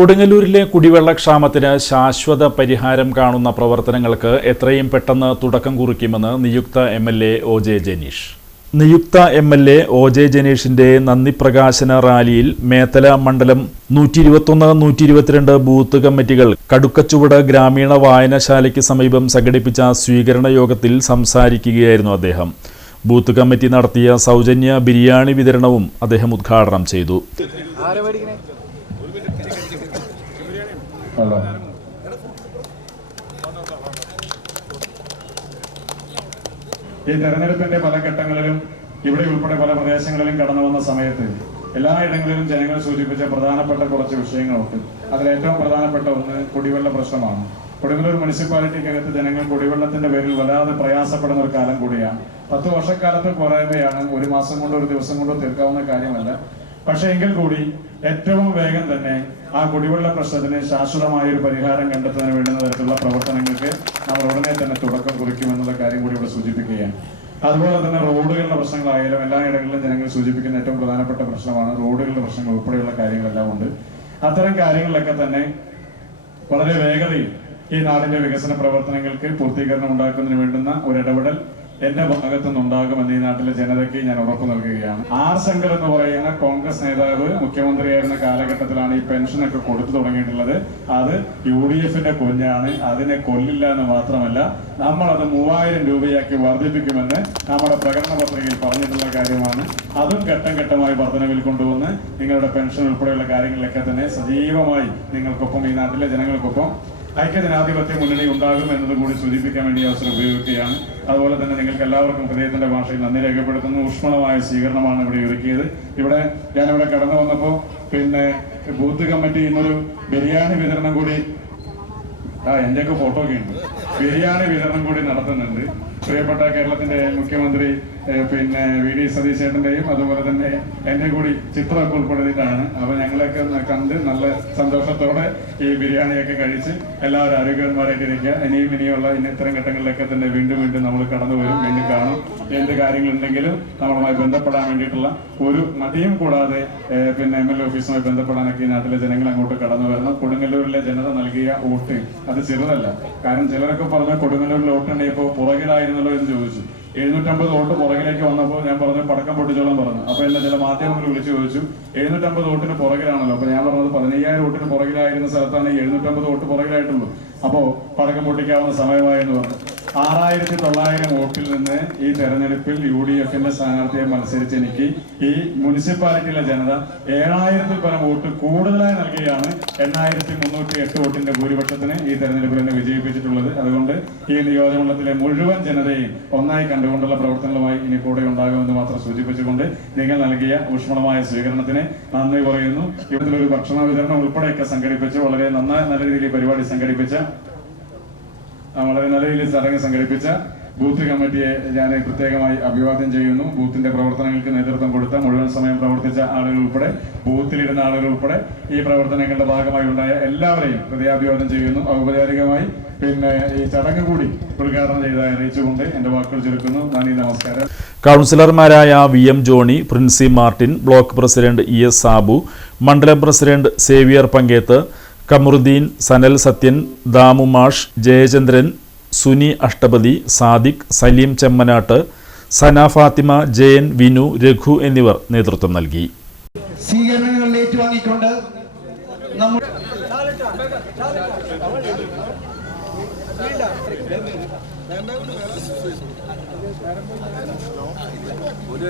കൊടുങ്ങല്ലൂരിലെ കുടിവെള്ളക്ഷാമത്തിന് ശാശ്വത പരിഹാരം കാണുന്ന പ്രവർത്തനങ്ങൾക്ക് എത്രയും പെട്ടെന്ന് തുടക്കം കുറിക്കുമെന്ന് നിയുക്ത എംഎൽഎ ഒ.ജെ. ജനീഷ്. നിയുക്ത എംഎൽഎ ഒ.ജെ. ജനീഷിന്റെ നന്ദി പ്രകാശന റാലിയിൽ മേത്തല മണ്ഡലം 121-122 ബൂത്ത് കമ്മിറ്റികൾ കടുക്കച്ചുവട് ഗ്രാമീണ വായനശാലയ്ക്ക് സമീപം സംഘടിപ്പിച്ച സ്വീകരണ യോഗത്തിൽ സംസാരിക്കുകയായിരുന്നു അദ്ദേഹം. ബൂത്ത് കമ്മിറ്റി നടത്തിയ സൗജന്യ ബിരിയാണി വിതരണവും അദ്ദേഹം ഉദ്ഘാടനം ചെയ്തു. ഈ തെരഞ്ഞെടുപ്പിന്റെ പല ഘട്ടങ്ങളിലും ഇവിടെ ഉൾപ്പെടെ പല പ്രദേശങ്ങളിലും കടന്നു വന്ന സമയത്ത് എല്ലായിടങ്ങളിലും ജനങ്ങൾ സൂചിപ്പിച്ച പ്രധാനപ്പെട്ട കുറച്ച് വിഷയങ്ങളുണ്ട്. അതിലേറ്റവും പ്രധാനപ്പെട്ട ഒന്ന് കുടിവെള്ള പ്രശ്നമാണ്. കൊടുങ്ങല്ലൂർ മുനിസിപ്പാലിറ്റിക്കകത്ത് ജനങ്ങൾ കുടിവെള്ളത്തിന്റെ പേരിൽ വല്ലാതെ പ്രയാസപ്പെടുന്ന ഒരു കാലം കൂടിയാണ്. 10 വർഷക്കാലത്ത് കുറയുകയാണ്. ഒരു മാസം കൊണ്ടോ ഒരു ദിവസം കൊണ്ടോ തീർക്കാവുന്ന കാര്യമല്ല. പക്ഷെ എങ്കിൽ കൂടി ഏറ്റവും വേഗം തന്നെ ആ കുടിവെള്ള പ്രശ്നത്തിന് ശാശ്വതമായ ഒരു പരിഹാരം കണ്ടെത്തുന്നതിന് വേണ്ടുന്ന തരത്തിലുള്ള പ്രവർത്തനങ്ങൾക്ക് നമ്മൾ ഉടനെ തന്നെ തുടക്കം കുറിക്കുമെന്നുള്ള കാര്യം കൂടി ഇവിടെ സൂചിപ്പിക്കുകയാണ്. അതുപോലെ തന്നെ റോഡുകളുടെ പ്രശ്നങ്ങളായാലും എല്ലായിടങ്ങളിലും ജനങ്ങൾ സൂചിപ്പിക്കുന്ന ഏറ്റവും പ്രധാനപ്പെട്ട പ്രശ്നമാണ് റോഡുകളുടെ പ്രശ്നങ്ങൾ ഉൾപ്പെടെയുള്ള കാര്യങ്ങളെല്ലാം ഉണ്ട്. അത്തരം കാര്യങ്ങളിലൊക്കെ തന്നെ വളരെ വേഗതയിൽ ഈ നാടിന്റെ വികസന പ്രവർത്തനങ്ങൾക്ക് പൂർത്തീകരണം ഉണ്ടാക്കുന്നതിന് വേണ്ടുന്ന ഒരു ഇടപെടൽ എന്റെ ഭാഗത്തുനിന്നുണ്ടാകുമെന്ന് ഈ നാട്ടിലെ ജനതയ്ക്ക് ഞാൻ ഉറപ്പു നൽകുകയാണ്. ആർ ശങ്കർ എന്ന് പറയുന്ന കോൺഗ്രസ് നേതാവ് മുഖ്യമന്ത്രിയായിരുന്ന കാലഘട്ടത്തിലാണ് ഈ പെൻഷനൊക്കെ കൊടുത്തു തുടങ്ങിയിട്ടുള്ളത്. അത് UDFന്റെ കുഞ്ഞാണ്. അതിനെ കൊല്ലില്ല എന്ന് മാത്രമല്ല, നമ്മളത് 3000 രൂപയാക്കി വർദ്ധിപ്പിക്കുമെന്ന് നമ്മുടെ പ്രകടന പത്രികയിൽ പറഞ്ഞിട്ടുള്ള കാര്യമാണ്. അതും ഘട്ടം ഘട്ടമായി വർധനവിൽ കൊണ്ടുവന്ന് നിങ്ങളുടെ പെൻഷൻ ഉൾപ്പെടെയുള്ള കാര്യങ്ങളിലൊക്കെ തന്നെ സജീവമായി നിങ്ങൾക്കൊപ്പം ഈ നാട്ടിലെ ജനങ്ങൾക്കൊപ്പം ഐക്യജനാധിപത്യ മുന്നണി ഉണ്ടാകും എന്നത് കൂടി സൂചിപ്പിക്കാൻ വേണ്ടി അവസരം ഉപയോഗിക്കുകയാണ്. അതുപോലെ തന്നെ നിങ്ങൾക്ക് എല്ലാവർക്കും ഹൃദയത്തിന്റെ ഭാഷയിൽ നന്ദി രേഖപ്പെടുത്തുന്ന ഊഷ്മളമായ സ്വീകരണമാണ് ഇവിടെ ഒരുക്കിയത്. ഇവിടെ ഞാനിവിടെ കടന്നു വന്നപ്പോൾ ബൂത്ത് കമ്മിറ്റി ഇന്നൊരു ബിരിയാണി വിതരണം കൂടി എന്റെയൊക്കെ ഫോട്ടോ ഒക്കെ ഉണ്ട്. ബിരിയാണി വിതരണം കൂടി നടത്തുന്നുണ്ട്. പ്രിയപ്പെട്ട കേരളത്തിന്റെ മുഖ്യമന്ത്രി VD സതീശേട്ടന്റെയും അതുപോലെ തന്നെ എന്റെ കൂടി ചിത്രമൊക്കെ ഉൾപ്പെടുത്തിയിട്ടാണ്. അപ്പൊ ഞങ്ങളൊക്കെ കണ്ട് നല്ല സന്തോഷത്തോടെ ഈ ബിരിയാണിയൊക്കെ കഴിച്ച് എല്ലാവരും ആരോഗ്യവാന്മാരായിട്ട് ഇരിക്കുക. ഇനിയുള്ള ഇത്തരം ഘട്ടങ്ങളിലൊക്കെ തന്നെ വീണ്ടും നമ്മൾ കടന്നു വരും, വീണ്ടും കാണും. എന്ത് കാര്യങ്ങളുണ്ടെങ്കിലും നമ്മളുമായി ബന്ധപ്പെടാൻ വേണ്ടിയിട്ടുള്ള ഒരു മടിയും കൂടാതെ MLA ഓഫീസുമായി ബന്ധപ്പെടാനൊക്കെ ഈ നാട്ടിലെ ജനങ്ങൾ അങ്ങോട്ട് കടന്നു വരണം. കൊടുങ്ങല്ലൂരിലെ ജനത നൽകിയ വോട്ട് അത് ചെറുതല്ല. കാരണം ചിലരൊക്കെ പറഞ്ഞ കൊടുങ്ങല്ലൂരിൽ വോട്ടുണ്ടെങ്കിൽ പുറകിലായിരുന്നല്ലോ എന്ന് ചോദിച്ചു. 750 വോട്ട് പുറകിലേക്ക് വന്നപ്പോൾ ഞാൻ പറഞ്ഞു പടക്കം പൊട്ടിച്ചോളം പറഞ്ഞു. അപ്പൊ എല്ലാം ചില മാധ്യമങ്ങൾ വിളിച്ചു ചോദിച്ചു 750 വോട്ടിന് പുറകിലാണല്ലോ. അപ്പൊ ഞാൻ പറഞ്ഞത് 15,000 വോട്ടിന് പുറകിലായിരുന്ന സ്ഥലത്താണ് 750 വോട്ട് പുറകിലായിട്ടുള്ളൂ. അപ്പോ പടക്കം പൊട്ടിക്കാവുന്ന സമയമായെന്ന് പറഞ്ഞു. 6,900 വോട്ടിൽ നിന്ന് ഈ തെരഞ്ഞെടുപ്പിൽ UDFന്റെ സ്ഥാനാർത്ഥിയെ മത്സരിച്ച് എനിക്ക് ഈ മുനിസിപ്പാലിറ്റിയിലെ ജനത 7,000-ൽ പരം വോട്ട് കൂടുതലായി നൽകിയാണ് 8,308 വോട്ടിന്റെ ഭൂരിപക്ഷത്തിന് ഈ തെരഞ്ഞെടുപ്പിൽ എന്നെ വിജയിപ്പിച്ചിട്ടുള്ളത്. അതുകൊണ്ട് ഈ നിയോജകമണ്ഡലത്തിലെ മുഴുവൻ ജനതയും ഒന്നായി കണ്ടുകൊണ്ടുള്ള പ്രവർത്തനങ്ങളുമായി ഇനി കൂടെ ഉണ്ടാകുമെന്ന് മാത്രം സൂചിപ്പിച്ചുകൊണ്ട് നിങ്ങൾ നൽകിയ ഊഷ്മളമായ സ്വീകരണത്തിന് നന്ദി പറയുന്നു. ഇവിടത്തിലൊരു ഭക്ഷണ വിതരണം ഉൾപ്പെടെയൊക്കെ സംഘടിപ്പിച്ച് വളരെ നല്ല രീതിയിൽ പരിപാടി സംഘടിപ്പിച്ച ചടങ്ങ് സംഘടിപ്പിച്ച ബൂത്ത് കമ്മിറ്റിയെ ഞാൻ പ്രത്യേകമായി അഭിവാദ്യം ചെയ്യുന്നു. ബൂത്തിന്റെ പ്രവർത്തനങ്ങൾക്ക് നേതൃത്വം കൊടുത്ത മുഴുവൻ സമയം പ്രവർത്തിച്ച ആളുകൾ ഉൾപ്പെടെ ബൂത്തിലിരുന്ന ആളുകൾ ഉൾപ്പെടെ ഈ പ്രവർത്തനങ്ങളുടെ ഭാഗമായി ഉണ്ടായ എല്ലാവരെയും ഹൃദയാഭിവാദ്യം ചെയ്യുന്നു. ഔപചാരികമായി ഈ ചടങ്ങ് കൂടി ഉദ്ഘാടനം ചെയ്തതായി അറിയിച്ചുകൊണ്ട് എന്റെ വാക്കുകൾ ചുരുക്കുന്നു. നന്ദി, നമസ്കാരം. കൗൺസിലർമാരായ VM Johnny, Princy Martin, block president ES Sabu, മണ്ഡലം പ്രസിഡന്റ് സേവിയർ പങ്കേത്ത്, കമറുദ്ദീൻ, സനൽ സത്യൻ, ദാമു മാഷ്, ജയചന്ദ്രൻ, സുനി അഷ്ടപതി, സാദിഖ്, സലീം ചെമ്മനാട്ട്, സന ഫാത്തിമ, ജയൻ, വിനു, രഘു എന്നിവർ നേതൃത്വം നൽകി. സ്വീകരണങ്ങൾ ഏറ്റുവാങ്ങിക്കൊണ്ട് ഒരു